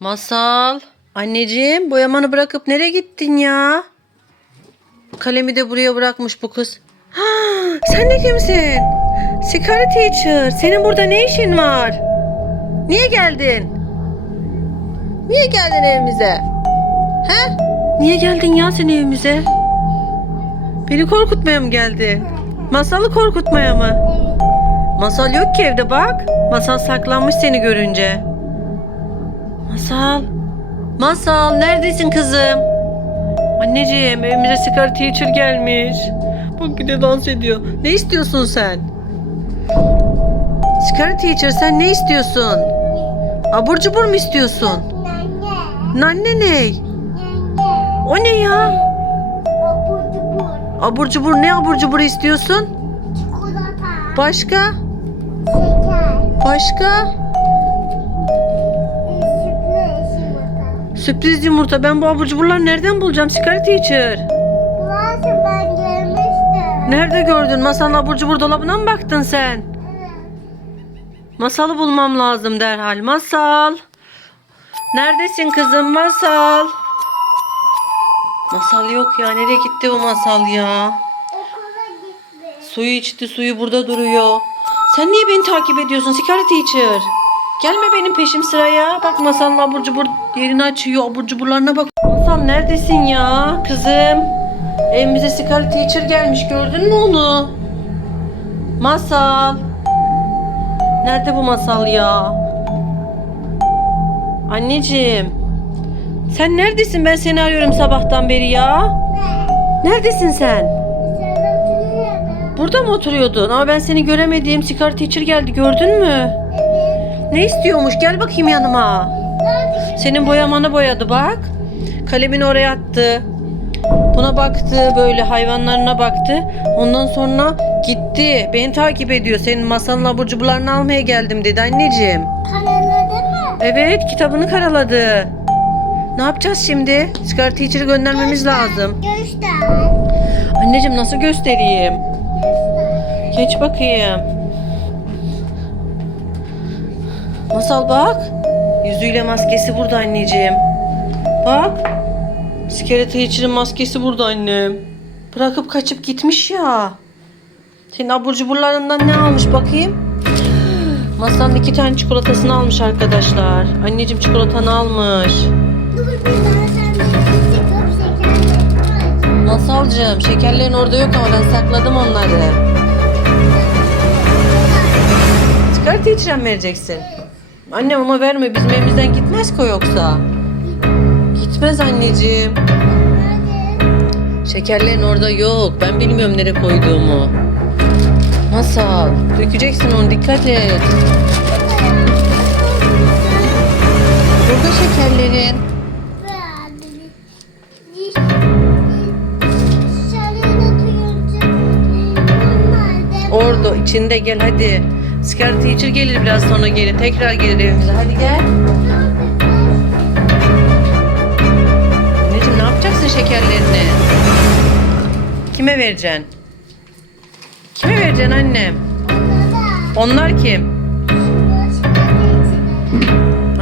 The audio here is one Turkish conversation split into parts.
Masal. Anneciğim boyamanı bırakıp nereye gittin ya? Kalemi de buraya bırakmış bu kız. Ha, sen de kimsin? Security teacher. Senin burada ne işin var? Niye geldin? Niye geldin evimize? He? Niye geldin ya sen evimize? Beni korkutmaya mı geldi? Masalı korkutmaya mı? Masal yok ki evde bak. Masal saklanmış seni görünce. Masal. Masal neredesin kızım? Anneciğim evimize sigara teacher gelmiş. Bak bir de dans ediyor. Ne istiyorsun sen? Sigara teacher sen ne istiyorsun? Abur cubur mu istiyorsun? Nanne ne? O ne ya? Abur cubur ne abur cubur istiyorsun? Başka? Başka? Sürpriz yumurta. Ben bu abur cuburları nereden bulacağım? Sigara teacher. Nerede gördün? Masanın abur cubur dolabına mı baktın sen? Masalı bulmam lazım derhal. Masal. Neredesin kızım? Masal. Masal yok ya. Nereye gitti bu masal ya? Suyu içti. Suyu burada duruyor. Sen niye beni takip ediyorsun? Sigara teacher. Gelme benim peşim sıraya. Bak masalın abur cubur yerini açıyor. Abur cuburlarına bak. Masal neredesin ya? Kızım. Evimize sigara teacher gelmiş. Gördün mü onu? Masal. Nerede bu masal ya? Anneciğim. Sen neredesin? Ben seni arıyorum sabahtan beri ya. Neredesin sen? Burada mı oturuyordun? Ama ben seni göremedim. Sigara teacher geldi. Gördün mü? Ne istiyormuş? Gel bakayım yanıma. Senin boyamanı boyadı bak. Kalemini oraya attı. Buna baktı böyle hayvanlarına baktı. Ondan sonra gitti. Beni takip ediyor. Senin masanın abur cuburlarını almaya geldim dedi anneciğim. Evet kitabını karaladı. Ne yapacağız şimdi? Sigara teacher'ı göndermemiz lazım. Göster. Anneciğim nasıl göstereyim? Geç bakayım. Masal bak. Yüzüyle maskesi burada anneciğim. Bak. Skelete içinin maskesi burada annem. Bırakıp kaçıp gitmiş ya. Senin abur cuburlarından ne almış bakayım? Masanın iki tane çikolatasını almış arkadaşlar. Anneciğim çikolatanı almış. Masalcığım şekerlerin orada yok ama ben sakladım onları. Sigara içiren vereceksin. Annem ama verme bizim evimizden gitmez ki yoksa. Gitmez anneciğim. Şekerlerin orada yok. Ben bilmiyorum nereye koyduğumu. Masal dökeceksin onu dikkat et. Burada şekerlerin. Orada içinde gel hadi. Sigara teacher gelir biraz sonra gelir. Tekrar gelir evimize. Hadi gel. Anneciğim ne yapacaksın şekerlerini? Kime vereceksin? Kime vereceksin annem? Onlar kim?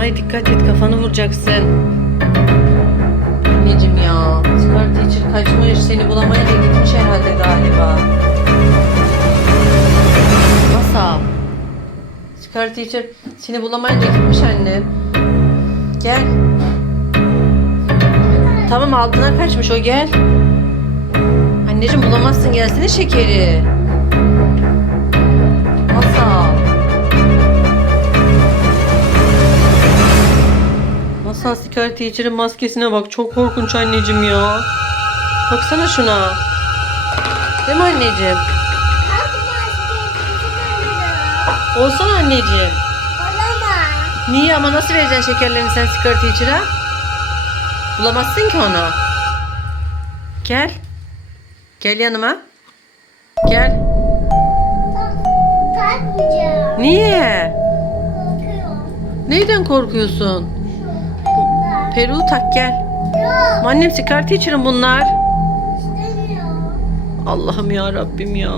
Ay dikkat et kafanı vuracaksın. Anneciğim ya. Sigara teacher kaçmış. Seni bulamayınca gitmiş herhalde Sigara teacher seni bulamayınca gitmiş anne. Gel. Tamam altına kaçmış o gel. Anneciğim bulamazsın gelsene şekeri. Masal. Masal sigara teacher'ın maskesine bak. Çok korkunç anneciğim ya. Baksana şuna. Değil mi anneciğim? Olsana anneciğim. Niye ama nasıl vereceksin şekerlerini sen sigara teacher'a? Bulamazsın ki onu. Gel. Gel yanıma. Gel. Takmayacağım. Niye? Korkuyorum. Neyden korkuyorsun? Şurada. Peru tak gel. Yok. Annem sigara teacher'ın bunlar. istemiyorum. Allah'ım ya Rabbim ya.